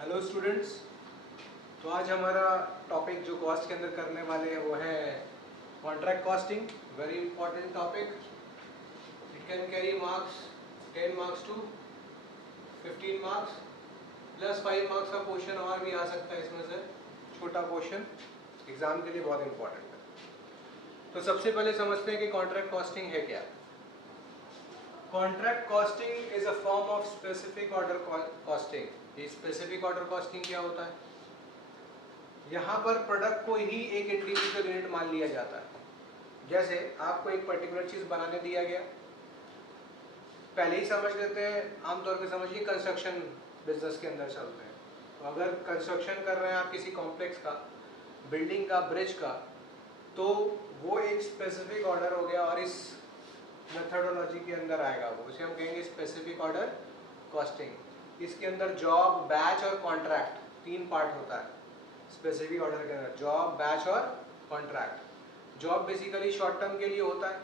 Hello students. तो आज हमारा टॉपिक जो कॉस्ट के अंदर करने वाले हैं वो है contract costing. Very important topic. It can carry marks 10 marks to 15 marks plus 5 marks का क्वेश्चन और भी आ सकता है इसमें से, छोटा क्वेश्चन एग्जाम के लिए बहुत इंपॉर्टेंट है। तो सबसे पहले समझते हैं कि कॉन्ट्रैक्ट कॉस्टिंग है क्या। Contract costing is a form of specific order costing. ये स्पेसिफिक ऑर्डर कॉस्टिंग क्या होता है? यहाँ पर प्रोडक्ट को ही एक इंडिविजुअल यूनिट मान लिया जाता है। जैसे आपको एक पर्टिकुलर चीज बनाने दिया गया, पहले ही समझ लेते हैं, आमतौर पे समझिए कंस्ट्रक्शन बिजनेस के अंदर चलते हैं। तो अगर कंस्ट्रक्शन कर रहे हैं आप किसी कॉम्प्लेक्स का, बिल्डिंग का, ब्रिज का, तो वो एक स्पेसिफिक ऑर्डर हो गया और इस मेथडोलॉजी के अंदर आएगा वो, उसे हम कहेंगे स्पेसिफिक ऑर्डर कॉस्टिंग। इसके अंदर जॉब, बैच और कॉन्ट्रैक्ट तीन पार्ट होता है स्पेसिफिक ऑर्डर के अंदर, जॉब, बैच और contract. Job basically short term के लिए होता है,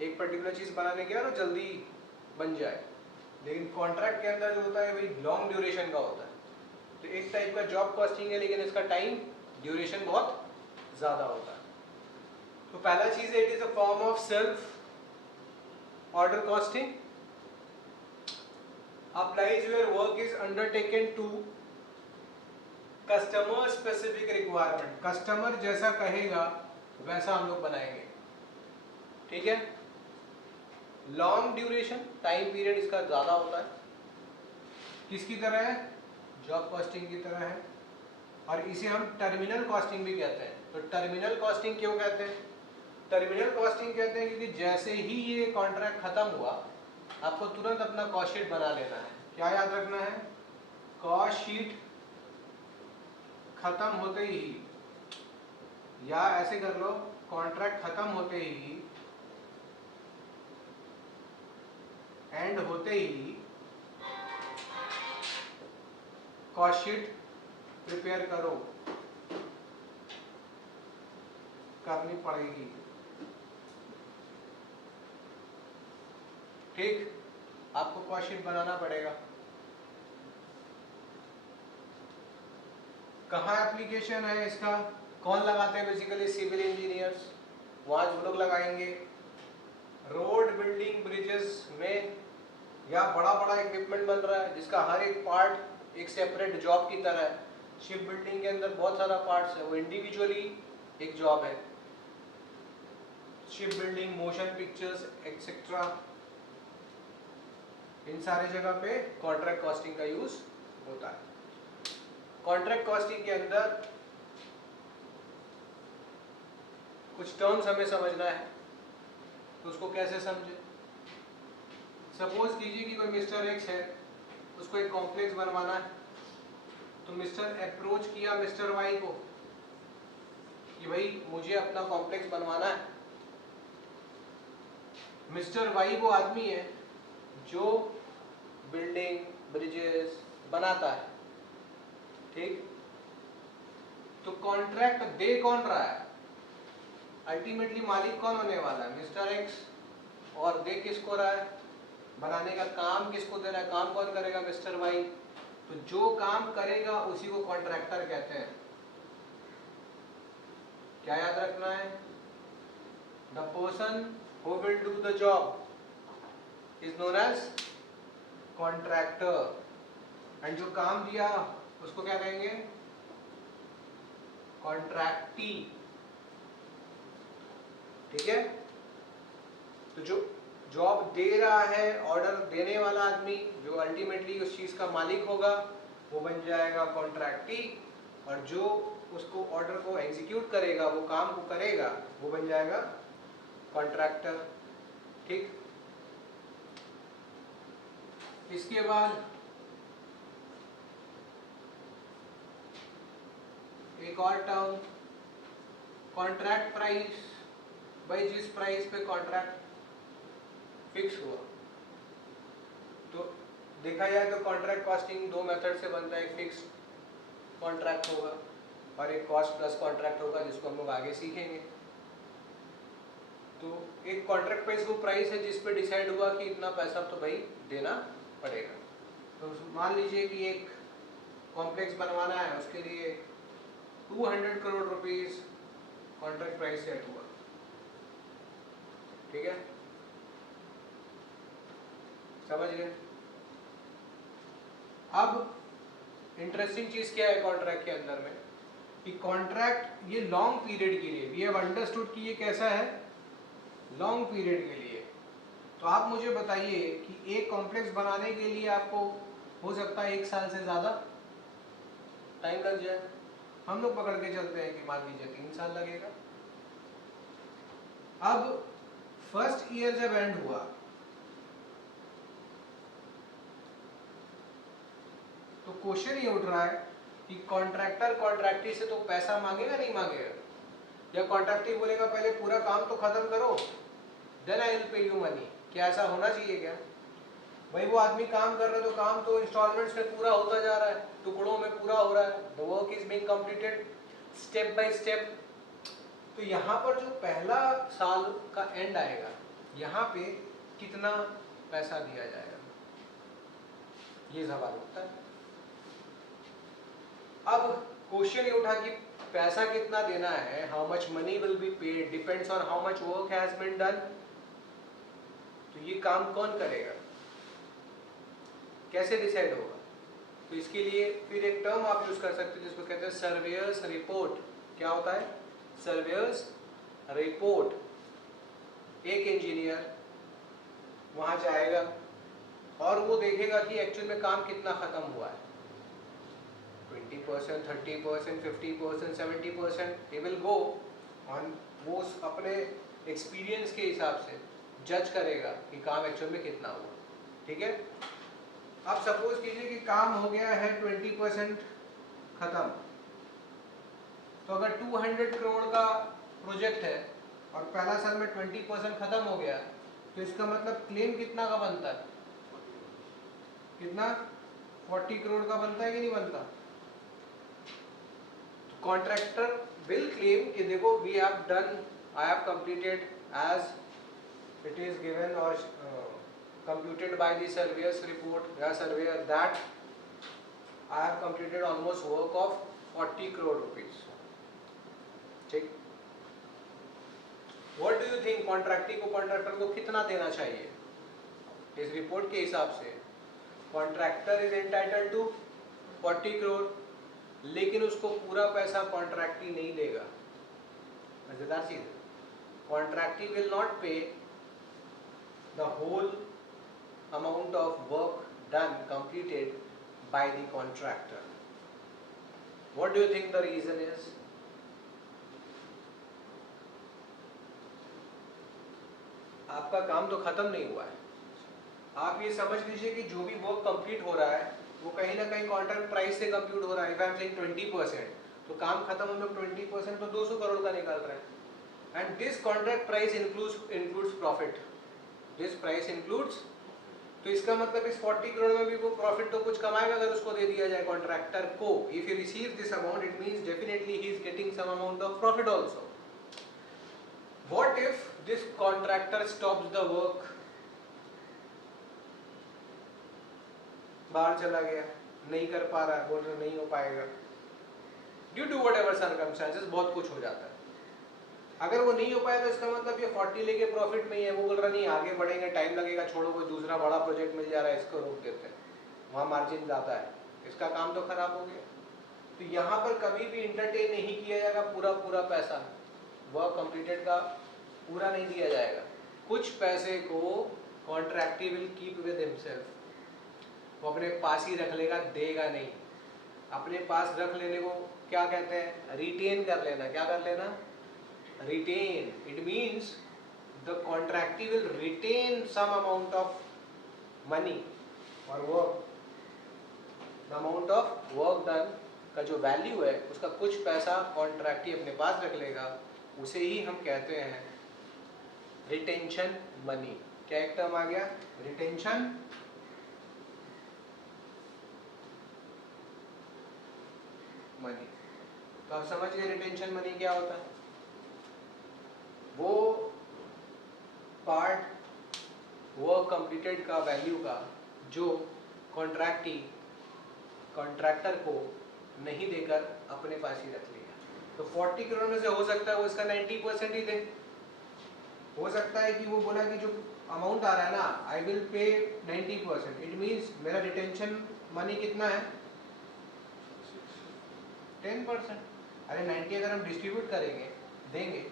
एक पर्टिकुलर चीज बनाने गया ना जल्दी बन जाए। लेकिन कॉन्ट्रैक्ट के अंदर जो होता है वही लॉन्ग ड्यूरेशन का होता है। तो एक टाइप का जॉब कॉस्टिंग है, लेकिन इसका टाइम ड्यूरेशन बहुत ज्यादा होता है। तो पहला चीज है, it is a form of self order costing applies where work is undertaken to customer specific requirement। Customer जैसा कहेगा वैसा हम लोग बनाएंगे, ठीक है। लॉन्ग ड्यूरेशन, टाइम पीरियड इसका ज्यादा होता है। किसकी तरह है? जॉब कॉस्टिंग की तरह है। और इसे हम टर्मिनल कॉस्टिंग भी कहते हैं। तो टर्मिनल कॉस्टिंग क्यों कहते हैं? टर्मिनल कॉस्टिंग कहते हैं क्योंकि जैसे ही ये कॉन्ट्रैक्ट खत्म हुआ, आपको तुरंत अपना कॉस्ट शीट बना लेना है। क्या याद रखना है? कॉस्ट शीट खत्म होते ही, या ऐसे कर लो, कॉन्ट्रैक्ट खत्म होते ही, एंड होते ही कॉस्ट शीट प्रिपेयर करनी पड़ेगी, ठीक। आपको कॉस्ट शीट बनाना पड़ेगा। कहाँ एप्लीकेशन है इसका? कौन लगाते हैं? बेसिकली सिविल इंजीनियर्स, वहां जो लोग लगाएंगे। रोड, बिल्डिंग, ब्रिजेस में, या बड़ा बड़ा इक्विपमेंट बन रहा है जिसका हर एक पार्ट एक सेपरेट जॉब की तरह है। शिप बिल्डिंग के अंदर बहुत सारा पार्ट्स है, वो इंडिविजुअली एक जॉब है। Ship building, motion pictures etcetera, इन सारे जगह पे कॉन्ट्रैक्ट कॉस्टिंग का यूज होता है। कॉन्ट्रैक्ट कॉस्टिंग के अंदर कुछ टर्म्स हमें समझना है, तो उसको कैसे समझे? सपोज कीजिए कि कोई मिस्टर एक्स है, उसको एक कॉम्प्लेक्स बनवाना है। तो मिस्टर अप्रोच किया मिस्टर वाई को कि भाई मुझे अपना कॉम्प्लेक्स बनवाना है। मिस्टर वाई वो आदमी है जो बिल्डिंग, ब्रिजेस बनाता है, ठीक। तो कॉन्ट्रैक्ट दे कौन रहा है? अल्टीमेटली मालिक कौन होने वाला है? Mister x. और दे किसको रहा है? बनाने का काम किसको दे रहा है? काम कौन करेगा? Mister Y. तो जो काम करेगा उसी को कॉन्ट्रैक्टर कहते हैं। क्या याद रखना है? The person who will do the job is known as contractor, and जो काम दिया उसको क्या कहेंगे? कॉन्ट्रैक्टी, ठीक है। तो जो जॉब दे रहा है, ऑर्डर देने वाला आदमी, जो अल्टीमेटली उस चीज का मालिक होगा, वो बन जाएगा कॉन्ट्रैक्टी। और जो उसको ऑर्डर को एग्जीक्यूट करेगा, वो काम को करेगा, वो बन जाएगा कॉन्ट्रैक्टर, ठीक। इसके बाद एक और टर्म, कॉन्ट्रैक्ट प्राइस। भाई जिस प्राइस पे कॉन्ट्रैक्ट फिक्स हुआ, तो देखा जाए तो कॉन्ट्रैक्ट कॉस्टिंग दो मेथड से बनता है। एक फिक्स कॉन्ट्रैक्ट होगा और एक कॉस्ट प्लस कॉन्ट्रैक्ट होगा, जिसको हम लोग आगे सीखेंगे। तो एक कॉन्ट्रैक्ट प्राइस वो प्राइस है जिस पे डिसाइड हुआ कि इतना पैसा तो भाई देना पड़ेगा। तो मान लीजिए कि एक कॉम्प्लेक्स बनवाना है, उसके लिए 200 crore rupees contract price set हुआ, ठीक है, समझ गए। अब इंटरेस्टिंग चीज क्या है कॉन्ट्रैक्ट के अंदर में कि कॉन्ट्रैक्ट ये लॉन्ग पीरियड के लिए, वी हैव अंडरस्टूड कि ये कैसा है, लॉन्ग पीरियड के लिए। तो आप मुझे बताइए कि एक कॉम्प्लेक्स बनाने के लिए आपको हो सकता है 1 साल से ज़्यादा टाइम लग जाए, हम लोग पकड़ के चलते हैं कि मान लीजिए 3 साल लगेगा। अब फर्स्ट ईयर जब एंड हुआ तो क्वेश्चन ये उठ रहा है कि कॉन्ट्रैक्टर कॉन्ट्रैक्टी से तो पैसा मांगेगा नहीं मांगेगा, या कॉन्ट्रैक्टी बोलेगा पहले पूरा काम तो खत्म करो then I will pay you money. क्या ऐसा होना चाहिए क्या? भाई वो आदमी काम कर रहा है तो काम तो इंस्टॉलमेंट्स में पूरा होता जा रहा है, टुकड़ों में पूरा हो रहा है, the work is being completed step by step. तो यहाँ पर जो पहला साल का एंड आएगा, यहाँ पे कितना पैसा दिया जाएगा, ये सवाल उठता है। अब क्वेश्चन ये उठा कि पैसा कितना देना है, how much money will be paid depends on how much work has been done. तो ये काम कौन करेगा, कैसे डिसाइड होगा? तो इसके लिए फिर एक टर्म आप यूज कर सकते हैं जिसको कहते हैं सर्वेयर्स रिपोर्ट। क्या होता है? Surveyor's report. एक इंजीनियर वहां जाएगा और वो देखेगा कि एक्चुअल में काम कितना खत्म हुआ है, 20%, 30%, 50%, 70%। he will go on, वो अपने एक्सपीरियंस के हिसाब से जज करेगा कि काम एक्चुअल में कितना हुआ, ठीक है। अब सपोज कीजिए कि काम हो गया है 20% खत्म, तो अगर 200 करोड़ का प्रोजेक्ट है और पहला साल में 20% खत्म हो गया, तो इसका मतलब क्लेम कितना का बनता है, कितना 40 करोड़ का बनता है कि नहीं बनता? कॉन्ट्रैक्टर विल क्लेम कि देखो we have done, I have completed as it is given और computed by the surveyor's report, the surveyor, that I have completed almost work of 40 crore rupees, ठीक। What do you think, कॉन्ट्रैक्टी को, contractor को कितना देना चाहिए? इस report के हिसाब से contractor is entitled to 40 crore, लेकिन उसको पूरा पैसा कॉन्ट्रैक्टी नहीं देगा। मजेदार चीज, contractee will not pay the whole amount of work done completed by the contractor. What do you think the reason is? आपका काम तो खत्म नहीं हुआ है, आप ये समझ लीजिए कि जो भी वर्क कंप्लीट हो रहा है वो कहीं ना कहीं कॉन्ट्रैक्ट प्राइस से कंप्यूट हो रहा है। इफ आई एम सेइंग 20%, तो काम खत्म होने में 20% तो 200 करोड़ का निकल रहा है। And this contract price includes profit, this price includes, तो इसका मतलब इस 40 करोड़ में भी वो प्रॉफिट तो कुछ कमाएगा अगर उसको दे दिया जाए कॉन्ट्रैक्टर को। If he receive this amount, it means definitely he is getting some amount of profit also. What if this contractor stops the work, बाहर चला गया, नहीं कर पा रहा है, बोल रहा नहीं हो पाएगा, ड्यू टू व्हाटएवर सर्कमस्टेंसेस, बहुत कुछ हो जाता है। अगर वो नहीं हो पाया तो इसका मतलब ये 40 लेके प्रॉफिट में ही है, वो बोल रहा नहीं आगे बढ़ेंगे, टाइम लगेगा, छोड़ो कोई दूसरा बड़ा प्रोजेक्ट मिल जा रहा है इसको रोक देते हैं, वहाँ मार्जिन ज़्यादा है, इसका काम तो खराब हो गया। तो यहाँ पर कभी भी इंटरटेन नहीं किया जाएगा पूरा पैसा, वर्क कंप्लीटेड का पूरा नहीं दिया जाएगा। कुछ पैसे को कॉन्ट्रैक्टी विल कीप विद हिमसेल्फ, वो अपने पास ही रख लेगा, देगा नहीं। अपने पास रख लेने को क्या कहते हैं? रिटेन कर लेना। क्या कर लेना? Retain. It means the contractee will retain some amount of money or work. The amount of work done का जो वैल्यू है उसका कुछ पैसा कॉन्ट्रैक्टी अपने पास रख लेगा, उसे ही हम कहते हैं रिटेंशन मनी। क्या एक टर्म आ गया? Retention money. तो आप समझ गए रिटेंशन मनी क्या होता है? वो पार्ट वर्क कंप्लीटेड का वैल्यू का जो कॉन्ट्रैक्टी कॉन्ट्रैक्टर को नहीं देकर अपने पास ही रख लिया। तो 40 करोड़ में से हो सकता है वो इसका 90% ही दे। हो सकता है कि वो बोला कि जो अमाउंट आ रहा है ना, आई विल पे 90%, इट मीन्स मेरा रिटेंशन मनी कितना है 10%। अरे 90 अगर हम डिस्ट्रीब्यूट करेंगे देंगे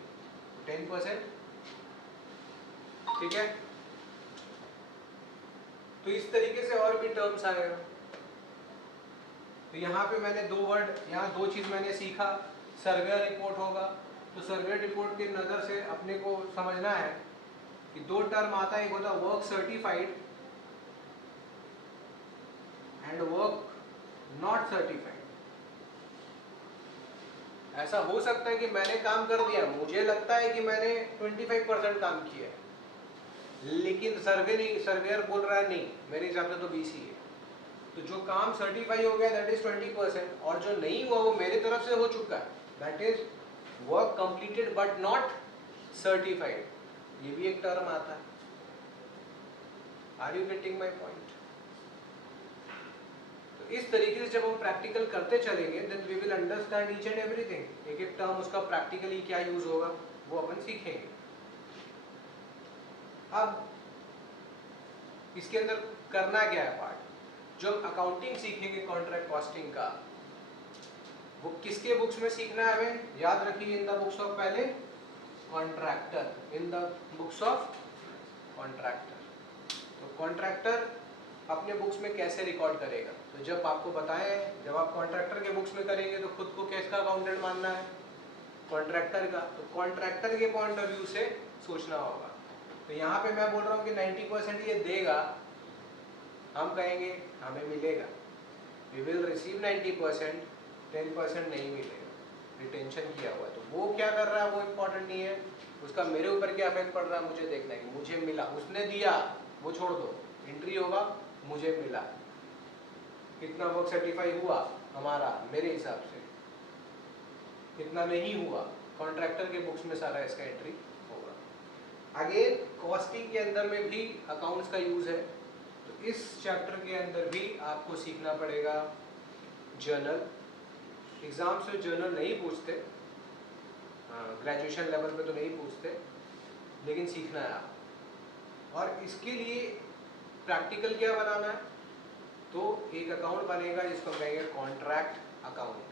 10%, ठीक है। तो इस तरीके से और भी टर्म्स आएगा। तो यहाँ पे मैंने दो वर्ड, यहाँ दो चीज मैंने सीखा। सर्वेयर रिपोर्ट होगा, तो सर्वेयर रिपोर्ट की नज़र से अपने को समझना है कि दो टर्म आता है, एक होता है work certified and work not certified. ऐसा हो सकता है कि मैंने काम कर दिया, मुझे लगता है कि मैंने 25% काम किया है, लेकिन सर्वेयर बोल रहा है नहीं, मेरे हिसाब से तो 20 ही है। तो जो काम सर्टिफाई हो गया दैट इज 20%, और जो नहीं हुआ वो मेरे तरफ से हो चुका है, that is work completed but not certified. ये भी एक टर्म आता है। Are you getting my point? तो इस तरीके से जब हम प्रैक्टिकल करते चलेंगे then we will understand each and everything. एक एक टर्म उसका प्रैक्टिकली क्या यूज होगा वो अपन सीखेंगे। अब इसके अंदर करना क्या है पार्ट, जो हम अकाउंटिंग सीखेंगे कॉन्ट्रैक्ट कॉस्टिंग का, वो किसके बुक्स में सीखना है हमें? याद रखिए, इन द बुक्स ऑफ, पहले contractor, in the books of contractor. तो कॉन्ट्रैक्टर अपने बुक्स में कैसे रिकॉर्ड करेगा? तो जब आपको बताएं, जब आप कॉन्ट्रैक्टर के बुक्स में करेंगे तो खुद को किसका अकाउंटेंट मानना है? कॉन्ट्रैक्टर का। तो कॉन्ट्रैक्टर के पॉइंट ऑफ व्यू से सोचना होगा। तो यहाँ पे मैं बोल रहा हूँ कि 90% ये देगा, हम कहेंगे हमें मिलेगा, वी विल रिसीव 90%, 10% नहीं मिलेगा, रिटेंशन किया हुआ है। तो वो क्या कर रहा है वो इम्पोर्टेंट नहीं है, उसका मेरे ऊपर क्या इफेक्ट पड़ रहा है मुझे देखना है कि मुझे मिला, उसने दिया वो छोड़ दो, एंट्री होगा मुझे मिला, कितना वर्क सर्टिफाई हुआ हमारा मेरे हिसाब से, कितना नहीं हुआ कॉन्ट्रैक्टर के बुक्स में सारा इसका एंट्री होगा। अगेन कॉस्टिंग के अंदर में भी अकाउंट्स का यूज है, तो इस चैप्टर के अंदर भी आपको सीखना पड़ेगा जर्नल। एग्जाम से जर्नल नहीं पूछते, ग्रेजुएशन लेवल पे तो नहीं पूछते, लेकिन सीखना है आप। और इसके लिए प्रैक्टिकल क्या बनाना है, तो एक अकाउंट बनेगा जिसको हम कहेंगे कॉन्ट्रैक्ट अकाउंट।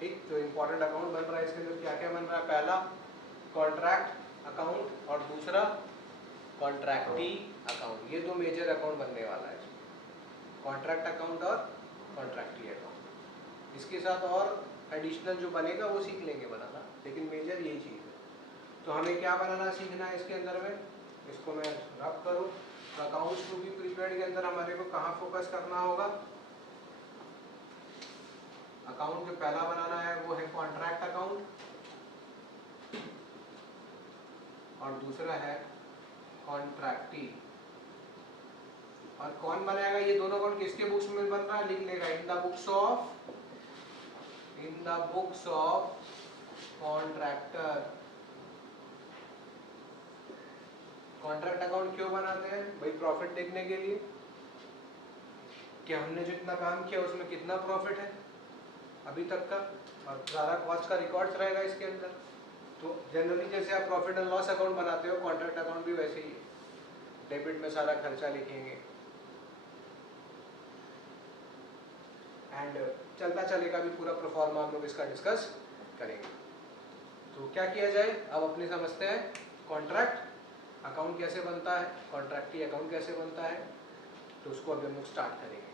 ठीक, जो इम्पोर्टेंट अकाउंट बन रहा है इसके अंदर क्या क्या बन रहा है? पहला कॉन्ट्रैक्ट अकाउंट और दूसरा कॉन्ट्रैक्टी अकाउंट। ये दो मेजर अकाउंट बनने वाला है, कॉन्ट्रैक्ट अकाउंट और कॉन्ट्रैक्टी अकाउंट। इसके साथ और एडिशनल जो बनेगा वो सीख लेंगे बनाना, लेकिन मेजर यही चीज़ है। तो हमें क्या बनाना सीखना है इसके अंदर में, इसको मैं रब करूँ। अकाउंट्स टू बी प्रिपेयर्ड के अंदर हमारे को कहाँ फोकस करना होगा? अकाउंट जो पहला बनाना है वो है कॉन्ट्रैक्ट अकाउंट, और दूसरा है कॉन्ट्रैक्टी। और कौन बनाएगा? ये दोनों अकाउंट किसके बुक्स में बन रहा है लिख लेगा, in the books of contractor. Contract account क्यों बनाते हैं भाई? प्रॉफिट देखने के लिए कि हमने जो इतना काम किया उसमें कितना प्रॉफिट है अभी तक का, और सारा कॉस्ट का रिकॉर्ड्स रहेगा इसके अंदर। तो जनरली जैसे आप प्रॉफिट एंड लॉस अकाउंट बनाते हो, कॉन्ट्रैक्ट अकाउंट भी वैसे ही है, डेबिट में सारा खर्चा लिखेंगे एंड चलता चलेगा भी पूरा प्रोफॉर्मा, हम लोग इसका डिस्कस करेंगे। तो क्या किया जाए, अब अपने समझते हैं कॉन्ट्रैक्ट अकाउंट कैसे बनता है, कॉन्ट्रैक्टी अकाउंट कैसे बनता है, तो उसको अभी हम लोग स्टार्ट करेंगे।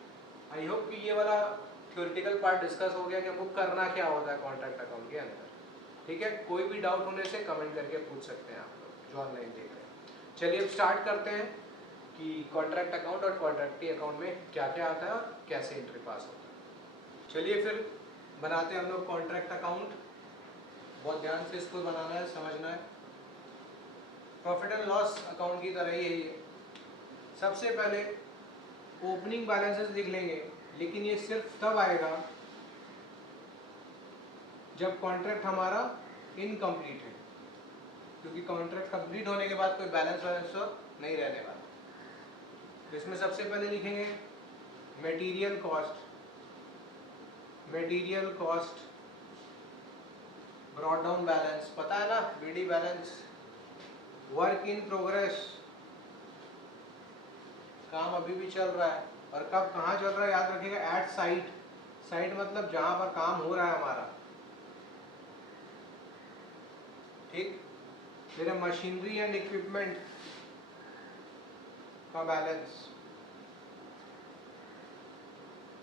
आई होप कि ये वाला थ्योरेटिकल पार्ट डिस्कस हो गया कि हमको करना क्या होता है कॉन्ट्रैक्ट अकाउंट के अंदर। ठीक है, कोई भी डाउट होने से कमेंट करके पूछ सकते हैं आप लोग जो ऑनलाइन देख रहे हैं। चलिए अब स्टार्ट करते हैं कि कॉन्ट्रैक्ट अकाउंट और कॉन्ट्रैक्टी अकाउंट में क्या क्या आता है और कैसे एंट्री पास होता है। चलिए फिर बनाते हैं हम लोग कॉन्ट्रैक्ट अकाउंट। बहुत ध्यान से इसको बनाना है, समझना है। प्रॉफिट एंड लॉस अकाउंट की तरह ही है ये। सबसे पहले ओपनिंग बैलेंसेस लिख लेंगे, लेकिन ये सिर्फ तब आएगा जब कॉन्ट्रैक्ट हमारा इनकम्प्लीट है, क्योंकि कॉन्ट्रैक्ट कंप्लीट होने के बाद कोई बैलेंस नहीं रहने वाला। तो इसमें सबसे पहले लिखेंगे material cost, material cost, brought down balance, पता है ना, BD balance, work in progress, काम अभी भी चल रहा है, और कब कहाँ चल रहा है याद रखिएगा, एट साइट, साइट मतलब जहाँ पर काम हो रहा है हमारा, ठीक। फिर मशीनरी एंड इक्विपमेंट का बैलेंस,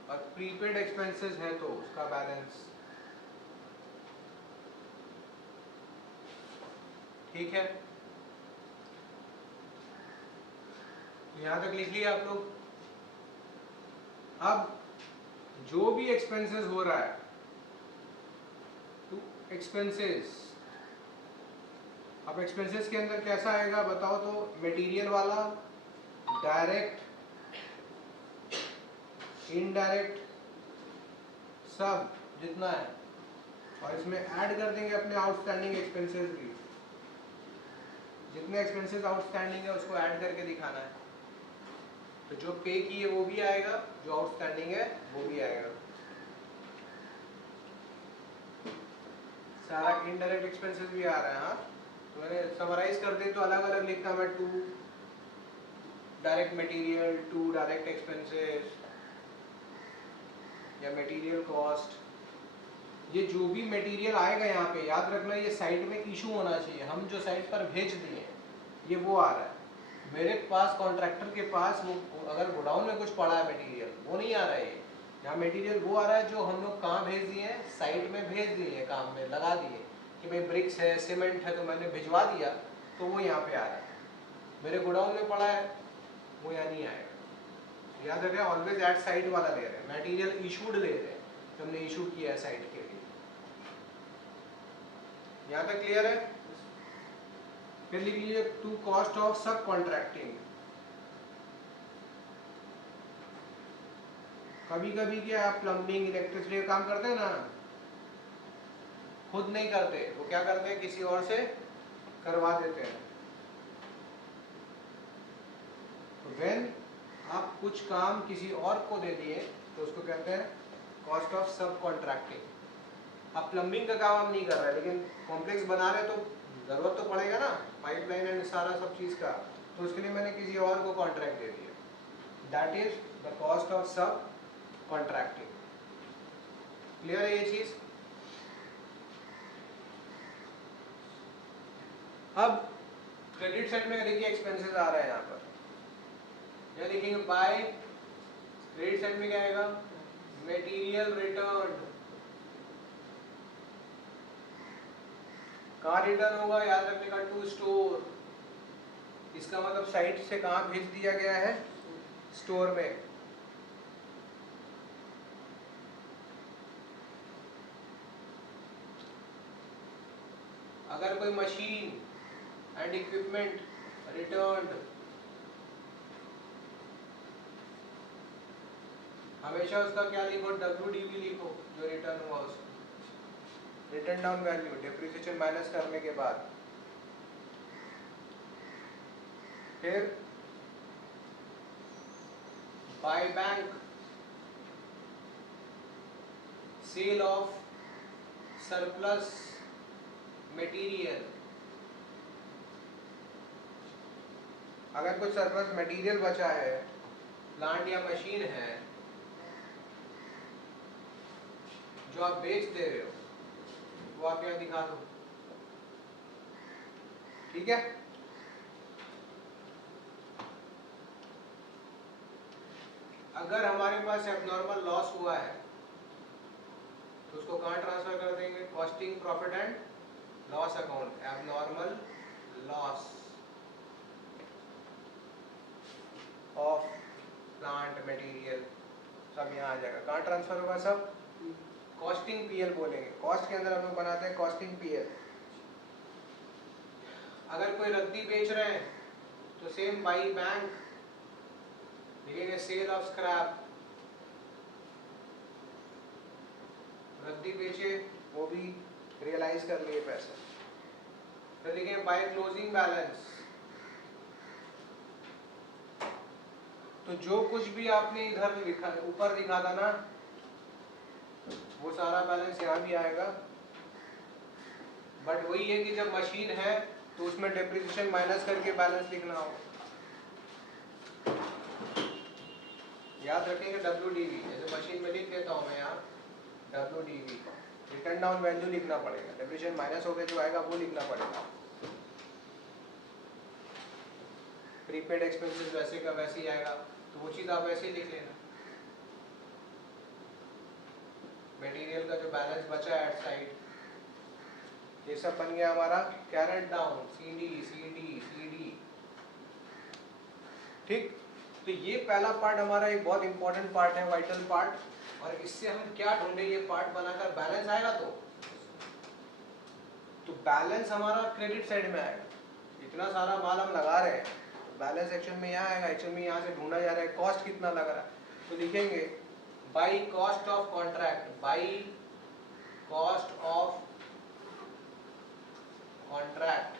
और प्रीपेड एक्सपेंसेस है तो उसका बैलेंस, ठीक है। यहाँ तक लिख लिया आप लोग। अब जो भी एक्सपेंसेस हो रहा है, टू एक्सपेंसेस, अब एक्सपेंसेस के अंदर कैसा आएगा बताओ तो, मटेरियल वाला, डायरेक्ट, इनडायरेक्ट, सब जितना है, और इसमें ऐड कर देंगे अपने आउटस्टैंडिंग एक्सपेंसेस भी, जितने एक्सपेंसेस आउटस्टैंडिंग है उसको ऐड करके दिखाना है। तो जो पे किए वो भी आएगा, जो आउटस्टैंडिंग है वो भी आएगा। सारा इनडायरेक्ट एक्सपेंसेस भी आ रहा है। हाँ, तो मैंने समराइज कर दे तो अलग अलग लिखता मैं, to direct material, to direct expenses, या मटेरियल कॉस्ट। ये जो भी मटेरियल आएगा यहाँ पे याद रखना, ये साइट में इशू होना चाहिए, हम जो साइट पर भेज दिए ये वो आ रहा है मेरे पास, कॉन्ट्रैक्टर के पास, वो अगर गोडाउन में कुछ पड़ा है मटेरियल वो नहीं आ रहा है, यहाँ मटेरियल वो आ रहा है जो हम लोग कहाँ भेज दिए हैं, साइट में भेज दिए, काम में लगा दिए कि भाई ब्रिक्स है, सीमेंट है, तो मैंने भिजवा दिया, तो वो यहाँ पे आ रहा है। मेरे गोडाउन में पड़ा है वो यहाँ नहीं आएगा। याद रखें, ऑलवेज एट साइट वाला ले रहे हैं, मटेरियल इशूड ले रहे हैं, तो हमने इशू किया है साइट के लिए। यहाँ तक क्लियर है? फिर लिख लीजिए टू कॉस्ट ऑफ सब कॉन्ट्रैक्टिंग। कभी कभी क्या आप प्लम्बिंग इलेक्ट्रिसिटी का काम करते हैं ना, खुद नहीं करते, वो क्या करते हैं किसी और से करवा देते हैं। तो व्हेन आप कुछ काम किसी और को दे दिए तो उसको कहते हैं कॉस्ट ऑफ सब कॉन्ट्रैक्टिंग। अब प्लम्बिंग का काम हम नहीं कर रहे, लेकिन कॉम्प्लेक्स बना रहे तो जरूरत तो पड़ेगा ना, पाइपलाइन एंड सारा सब चीज़ का, तो उसके लिए मैंने किसी और को कॉन्ट्रैक्ट दे दिया, that is the cost of सब कॉन्ट्रैक्टिंग। क्लियर है ये चीज़? अब क्रेडिट साइड में देखिए एक्सपेंसेस आ रहा है यहाँ पर, यह देखेंगे बाय, क्रेडिट साइड में क्या आएगा, मटेरियल रिटर्न। कहाँ रिटर्न होगा याद रखने का, टू स्टोर। इसका मतलब साइट से कहाँ भेज दिया गया है, स्टोर में। अगर कोई मशीन एंड इक्विपमेंट रिटर्न्ड, हमेशा उसका क्या लिखो, WDV लिखो, जो रिटर्न हुआ उसका, return down value, depreciation minus करने के बाद। फिर by bank, sale of surplus material. अगर कुछ सरप्लस मटेरियल बचा है, प्लांट या मशीन है जो आप बेच दे रहे हो, वो आप यहाँ दिखा दो, ठीक है। अगर हमारे पास एबनॉर्मल लॉस हुआ है तो उसको कहाँ ट्रांसफर कर देंगे, costing profit and loss account, abnormal loss of plant material, सब यहाँ आ जाएगा। कहाँ ट्रांसफर होगा, सब कॉस्टिंग पीएल बोलेंगे, कॉस्ट के अंदर हम लोग बनाते हैं कॉस्टिंग पीएल। अगर कोई रद्दी बेच रहे हैं तो सेम बाई बैंक लिखेंगे, सेल ऑफ स्क्रैप, रद्दी बेचे वो भी रियलाइज कर लिए पैसे। फिर लिखेंगे बाय क्लोजिंग बैलेंस, तो जो कुछ भी आपने इधर लिखा, ऊपर लिखा था ना, वो सारा बैलेंस यहाँ भी आएगा। बट वही है कि जब मशीन है तो उसमें डेप्रिसिएशन माइनस करके बैलेंस लिखना होगा। याद रखेंगे WDV, जैसे मशीन में लिख देता हूँ मैं यहाँ WDV, रिटर्न डाउन वैल्यू लिखना पड़ेगा, डेप्रिसिएशन माइनस होकर जो आएगा वो लिखना पड़ेगा। प्रीपेड एक्सपेंसेस वैसे का वैसे ही आएगा, तो वो चीज़ आप वैसे ही लिख लेना। मटेरियल का जो बैलेंस बचा है एट साइड, ये सब बन गया हमारा कैरेट डाउन, CD। ठीक, तो ये पहला पार्ट हमारा एक बहुत इंपॉर्टेंट पार्ट है, वाइटल पार्ट। और इससे हम क्या ढूंढे, ये पार्ट बनाकर बैलेंस आएगा तो बैलेंस हमारा क्रेडिट साइड में आएगा। इतना सारा माल हम लगा रहे हैं तो बैलेंस एक्शन में यहाँ आएगा। एक्शन में यहाँ से ढूंढा जा रहा है कॉस्ट कितना लग रहा है, तो लिखेंगे by cost of contract, by cost of contract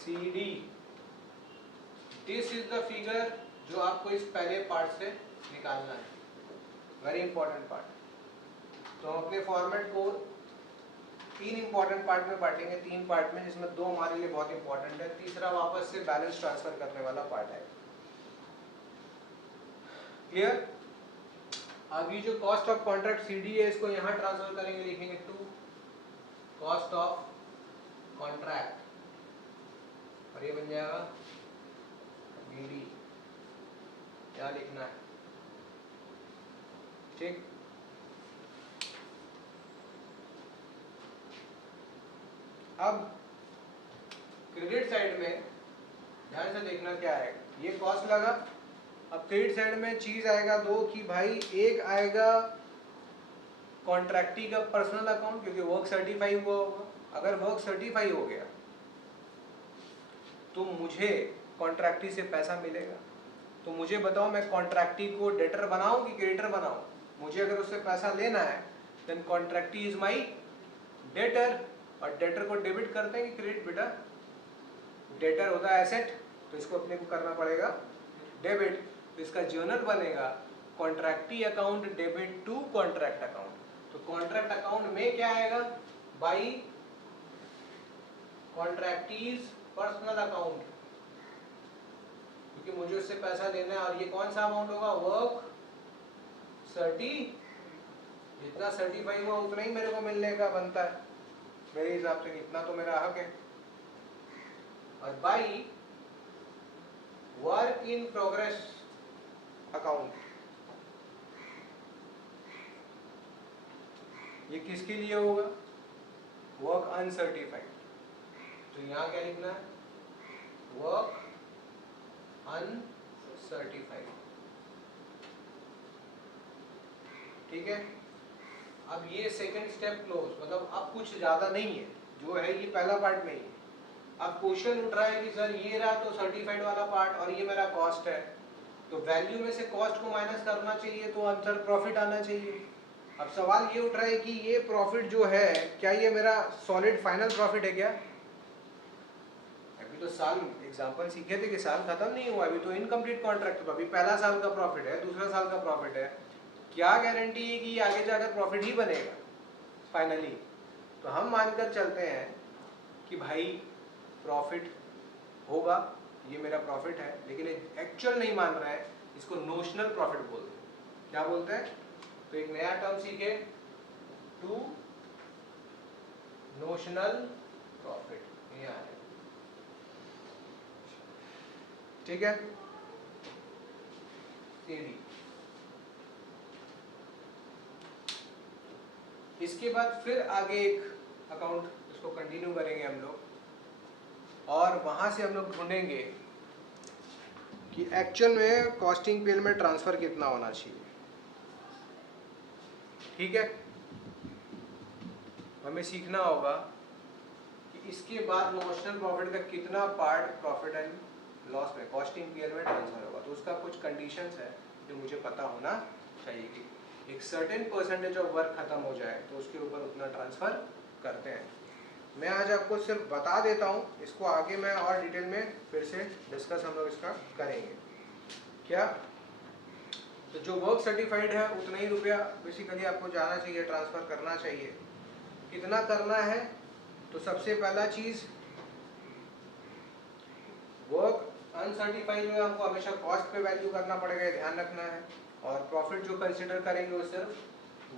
CD। This is the figure जो आपको इस पहले पार्ट से निकालना है, वेरी इंपॉर्टेंट पार्ट। तो हम अपने फॉर्मेट को 3 इंपॉर्टेंट पार्ट में बांटेंगे, 3 पार्ट में, जिसमें 2 हमारे लिए बहुत इंपॉर्टेंट है, तीसरा वापस से बैलेंस ट्रांसफर करने वाला पार्ट है। क्लियर? अब ये जो कॉस्ट ऑफ कॉन्ट्रैक्ट CD है, इसको यहाँ ट्रांसफर करेंगे, लिखेंगे टू कॉस्ट ऑफ कॉन्ट्रैक्ट, और ये बन जाएगा BD। क्या लिखना है? ठीक, अब क्रेडिट साइड में ध्यान से देखना क्या है, ये कॉस्ट लगा। अब क्रेडिट साइड में चीज आएगा 2 कि भाई, एक आएगा कॉन्ट्रैक्टी का पर्सनल अकाउंट, क्योंकि वर्क सर्टिफाई हुआ होगा। अगर वर्क सर्टिफाई हो गया तो मुझे कॉन्ट्रैक्टी से पैसा मिलेगा। तो मुझे बताओ, मैं कॉन्ट्रैक्टी को डेटर बनाऊं कि क्रेडिटर बनाऊं? मुझे अगर उससे पैसा लेना है देन कॉन्ट्रैक्टी इज माई डेटर, और डेटर को डेबिट करते हैं कि क्रेडिट? बेटा डेटर होता है एसेट, तो इसको अपने को करना पड़ेगा डेबिट। तो इसका जर्नल बनेगा contractee account debit to contract account. तो कॉन्ट्रैक्ट अकाउंट में क्या आएगा? बाई कॉन्ट्रैक्टीज पर्सनल अकाउंट, क्योंकि मुझे उससे पैसा लेना है। और ये कौन सा अमाउंट होगा? वर्क सर्टी, जितना सर्टिफाई हुआ उतना ही मेरे को मिलने का बनता है मेरे हिसाब से, इतना तो मेरा हक है। और by work in progress account, ये किसके लिए होगा? Work uncertified. तो यहाँ क्या लिखना है? Work uncertified. ठीक है, अब ये सेकंड स्टेप क्लोज, मतलब अब कुछ ज्यादा नहीं है, जो है ये पहला पार्ट में ही है। अब क्वेश्चन उठ रहा है कि सर ये रहा तो सर्टिफाइड वाला पार्ट, और ये मेरा कॉस्ट है, तो वैल्यू में से कॉस्ट को माइनस करना चाहिए, तो आंसर प्रॉफिट आना चाहिए। अब सवाल ये उठ रहा है कि ये प्रॉफिट जो है, क्या ये मेरा सॉलिड फाइनल प्रॉफिट है क्या? अभी तो साल एग्जांपल सीखे थे कि साल खत्म नहीं हुआ, अभी तो इनकम्प्लीट कॉन्ट्रैक्ट, तो अभी पहला साल का प्रॉफिट है, दूसरा साल का प्रॉफिट है। क्या गारंटी है कि ये आगे जाकर प्रॉफिट ही बनेगा फाइनली? तो हम मानकर चलते हैं कि भाई प्रॉफिट होगा, ये मेरा प्रॉफिट है, लेकिन एक्चुअल नहीं मान रहा है, इसको नोशनल प्रॉफिट बोलते हैं। क्या बोलते हैं? तो एक नया टर्म सीखे, टू नोशनल प्रॉफिट, ये आया। ठीक है, CD। इसके बाद फिर आगे एक अकाउंट, इसको कंटिन्यू करेंगे हम लोग, और वहां से हम लोग ढूंढेंगे कि एक्चुअल में कॉस्टिंग पीएल में ट्रांसफर कितना होना चाहिए। ठीक है, हमें सीखना होगा कि इसके बाद नोशनल प्रॉफिट का कितना पार्ट प्रॉफिट एंड लॉस में कॉस्टिंग पीएल में ट्रांसफर होगा। तो उसका कुछ कंडीशंस है जो मुझे पता होना चाहिए कि एक सर्टेन परसेंटेज ऑफ वर्क खत्म हो जाए तो उसके ऊपर उतना ट्रांसफर करते हैं। मैं आज आपको सिर्फ बता देता हूँ, इसको आगे मैं और डिटेल में फिर से डिस्कस हम लोग इसका करेंगे। क्या तो जो वर्क सर्टिफाइड है उतना ही रुपया बेसिकली आपको जाना चाहिए, ट्रांसफ़र करना चाहिए। कितना करना है, तो सबसे पहला चीज़ वर्क अनसर्टिफाइड में हमको हमेशा कॉस्ट पे वैल्यू करना पड़ेगा, ध्यान रखना है। और प्रॉफिट जो कंसिडर करेंगे वो सिर्फ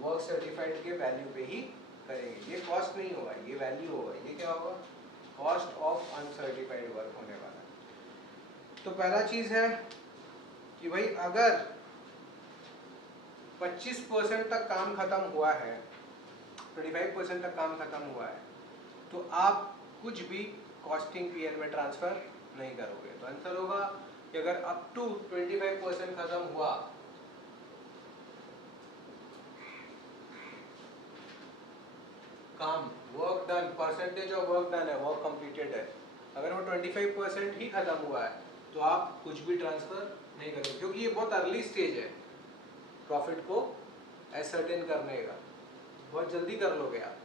वर्क सर्टिफाइड के वैल्यू पे ही करेंगे। ये कॉस्ट नहीं होगा, ये वैल्यू होगा। ये क्या होगा, कॉस्ट ऑफ अनसर्टिफाइड वर्क होने वाला है। तो पहला चीज़ है कि भाई अगर 25% तक काम खत्म हुआ है, 25% तक काम खत्म हुआ है, तो आप कुछ भी कॉस्टिंग पीरियड में ट्रांसफ़र नहीं करोगे। तो आंसर होगा कि अगर अप टू 25% खत्म हुआ काम, work done, percentage of work done है, वर्क कंप्लीटेड है, अगर वो 25% ही खत्म हुआ है तो आप कुछ भी ट्रांसफ़र नहीं करोगे, क्योंकि ये बहुत अर्ली स्टेज है प्रॉफिट को एसर्टेन करने का। बहुत जल्दी कर लोगे आप,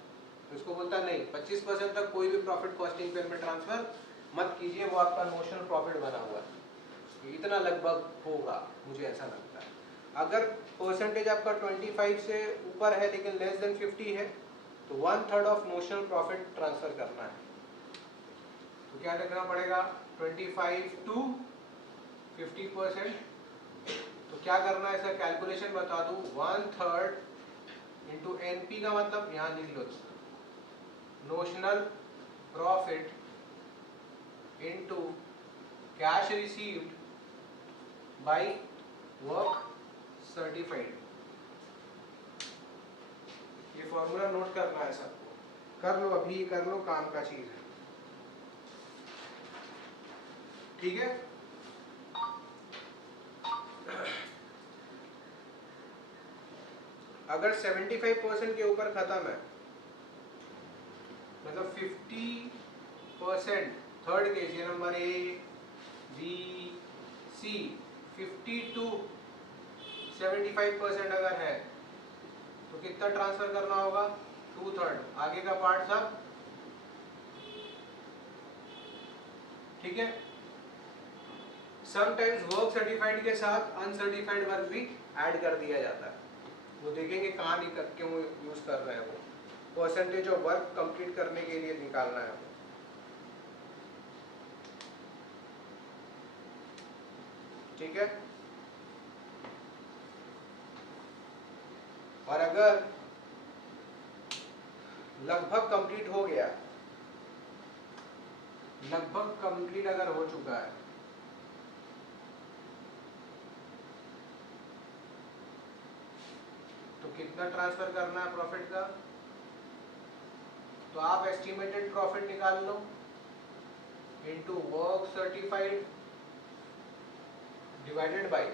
तो इसको बोलता नहीं 25% तक कोई भी प्रॉफिट कॉस्टिंग पीरियड में ट्रांसफ़र मत कीजिए, वो आपका नोशनल प्रॉफिट बना हुआ है। इतना लगभग होगा, मुझे ऐसा लगता है। अगर परसेंटेज आपका 25 से ऊपर है लेकिन लेस देन 50 है, तो 1/3 ऑफ नोशनल प्रॉफिट ट्रांसफ़र करना है। तो क्या लिखना पड़ेगा, 25 to 50%। तो क्या करना है, इसका कैलकुलेशन बता दूं, 1/3 इंटू NP का मतलब यहाँ लिख लो, notional profit into cash received by work certified. ये फॉर्मूला नोट करना है सबको, कर लो अभी, कर लो, काम का चीज है, ठीक है। अगर 75% के ऊपर खत्म है, मतलब 50%, थर्ड केस, ये number A, B, C, 50 to 75% अगर है तो कितना ट्रांसफर करना होगा, 2/3। आगे का पार्ट सब ठीक है। समटाइम्स वर्क सर्टिफाइड के साथ अनसर्टिफाइड वर्क भी ऐड कर दिया जाता है, वो देखेंगे कहाँ क्यों यूज कर रहे हैं, वो परसेंटेज ऑफ वर्क कंप्लीट करने के लिए निकालना है वो, ठीक है। और अगर लगभग कंप्लीट हो गया, लगभग कंप्लीट अगर हो चुका है, तो कितना ट्रांसफर करना है प्रॉफिट का, तो आप एस्टिमेटेड प्रॉफिट निकाल लो into work certified divided by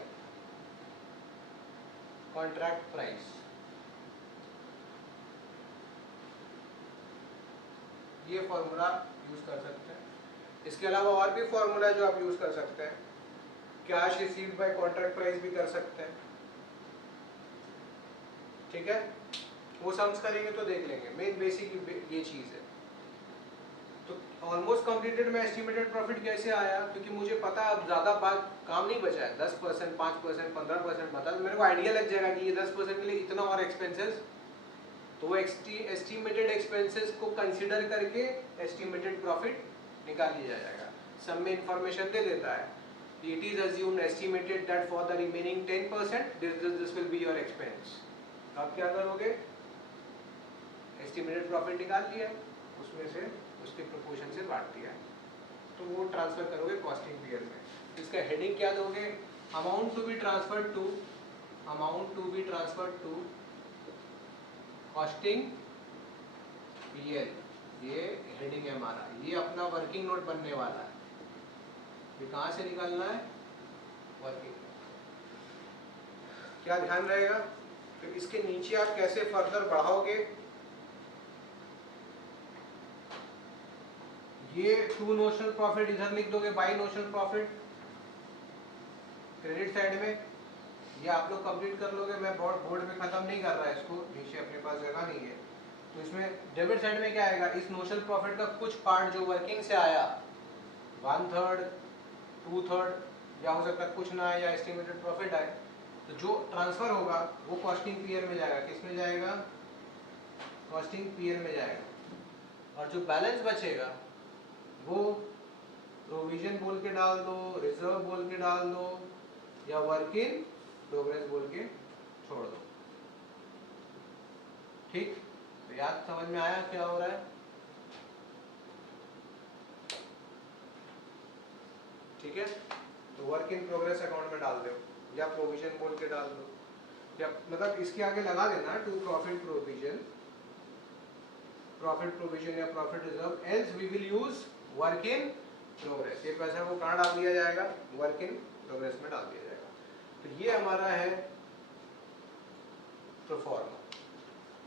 contract price. ये फॉर्मूला यूज कर सकते हैं। इसके अलावा और भी फॉर्मूला जो आप यूज कर सकते हैं, cash received bye contract price भी कर सकते हैं, ठीक है। वो सम्स करेंगे तो देख लेंगे, मेन बेसिक ये चीज है। तो ऑलमोस्ट कंप्लीटेड में एस्टिमेटेड प्रॉफिट कैसे आया, क्योंकि मुझे पता अब ज़्यादा बात काम नहीं बचा है, 10%, 5%, 15% बता, तो मेरे को आइडिया लग जाएगा कि ये 10% के लिए इतना और एक्सपेंसेस, तो वो एस्टिमेटेड एक्सपेंसेस को कंसिडर करके एस्टिमेटेड प्रॉफिट निकाल लिया जाएगा। सब में इंफॉर्मेशन दे देता है, it is assumed estimated that for the remaining 10% this will be your expense. आप क्या करोगे, एस्टिमेटेड प्रॉफिट निकाल लिया, उसमें से उसके प्रोपोर्शन से बांट दिया, तो वो ट्रांसफर करोगे कॉस्टिंग पीरियड में। इसका हेडिंग क्या दोगे, amount to be transferred to, amount to be transferred to costing PL. ये हेडिंग है हमारा, ये अपना वर्किंग नोट बनने वाला है। ये कहाँ से निकालना है, वर्किंग। क्या ध्यान रहेगा, तो इसके नीचे आप कैसे फर्दर बढ़ाओगे, ये टू नोशनल प्रॉफिट इधर लिख दोगे, by notional profit credit side में, ये आप लोग कंप्लीट कर लोगे। मैं बोर्ड में खत्म नहीं कर रहा है इसको, नीचे अपने पास जगह नहीं है, तो इसमें डेबिट साइड में क्या आएगा, इस नोशनल प्रॉफिट का कुछ पार्ट जो वर्किंग से आया 1/3 2/3 या हो सकता है कुछ ना आए या एस्टिमेटेड प्रॉफिट आए, तो जो ट्रांसफर होगा वो कॉस्टिंग पीएल में जाएगा। किस में जाएगा, कॉस्टिंग पीएल में जाएगा। और जो बैलेंस बचेगा वो प्रोविजन बोल के डाल दो, रिजर्व बोल के डाल दो, या वर्क इन प्रोग्रेस बोल के छोड़ दो। ठीक, तो याद समझ में आया क्या हो रहा है? ठीक है, तो वर्क इन प्रोग्रेस अकाउंट में डाल दो या प्रोविजन बोल के डाल दो, या मतलब इसके आगे लगा देना टू प्रॉफिट प्रोविजन या profit reserve, else we will use work in progress. ये पैसा वो कहाँ डाल दिया जाएगा, वर्क इन प्रोग्रेस में डाल दिया जाएगा। तो ये हमारा है प्रोफॉर्मा।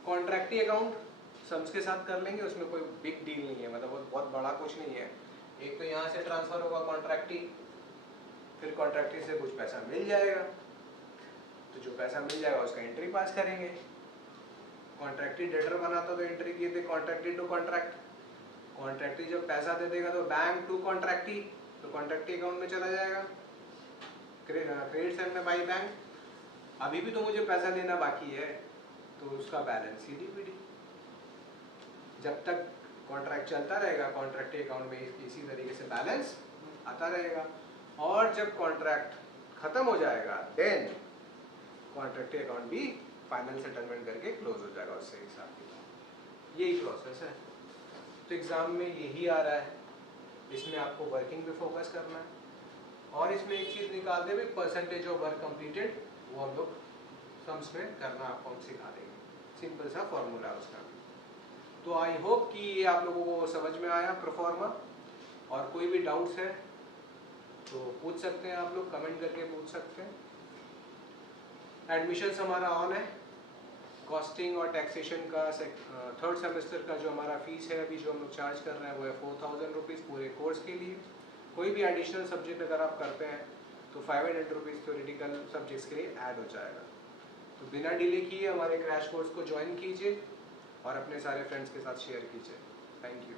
कॉन्ट्रैक्टी अकाउंट सम्स के साथ कर लेंगे, उसमें कोई बिग डील नहीं है, मतलब बहुत बड़ा कुछ नहीं है। एक तो यहाँ से ट्रांसफर होगा कॉन्ट्रैक्टी, फिर कॉन्ट्रैक्टी से कुछ पैसा मिल जाएगा, तो जो पैसा मिल जाएगा उसका एंट्री पास करेंगे। कॉन्ट्रैक्टी डेटर बनाता तो एंट्री किए थे कॉन्ट्रैक्टी टू कॉन्ट्रैक्ट, कॉन्ट्रैक्टी जब पैसा दे देगा तो बैंक टू कॉन्ट्रैक्टी, तो कॉन्ट्रैक्टी अकाउंट में चला जाएगा, क्रेडिट साइड में बाई बैंक। अभी भी तो मुझे पैसा देना बाकी है, तो उसका बैलेंस सीडीपीडी। जब तक कॉन्ट्रैक्ट चलता रहेगा कॉन्ट्रैक्टी अकाउंट में इसी तरीके से बैलेंस आता रहेगा, और जब कॉन्ट्रैक्ट खत्म हो जाएगा देन कॉन्ट्रैक्टी अकाउंट भी फाइनल सेटलमेंट करके क्लोज हो जाएगा उससे हिसाब किताब। यही प्रोसेस है। तो एग्जाम में यही आ रहा है, इसमें आपको वर्किंग पे फोकस करना है, और इसमें एक चीज़ निकाल दे भाई परसेंटेज ऑफ वर्क कंप्लीटेड, वो हम लोग सम्स में करना आपको हम सिखा देंगे। सिंपल सा फॉर्मूला है उसका। तो आई होप कि ये आप लोगों को समझ में आया प्रोफॉर्मा, और कोई भी डाउट्स है तो पूछ सकते हैं, आप लोग कमेंट करके पूछ सकते हैं। एडमिशन्स हमारा ऑन है, कॉस्टिंग और टैक्सेशन का थर्ड सेमेस्टर का जो हमारा फीस है अभी जो हम लोग चार्ज कर रहे हैं वो है 4000 रुपीज़ पूरे कोर्स के लिए। कोई भी एडिशनल सब्जेक्ट अगर आप करते हैं तो 500 रुपीज़ थ्योरेटिकल सब्जेक्ट्स के लिए ऐड हो जाएगा। तो बिना डिले किए हमारे क्रैश कोर्स को ज्वाइन कीजिए और अपने सारे फ्रेंड्स के साथ शेयर कीजिए। Thank you.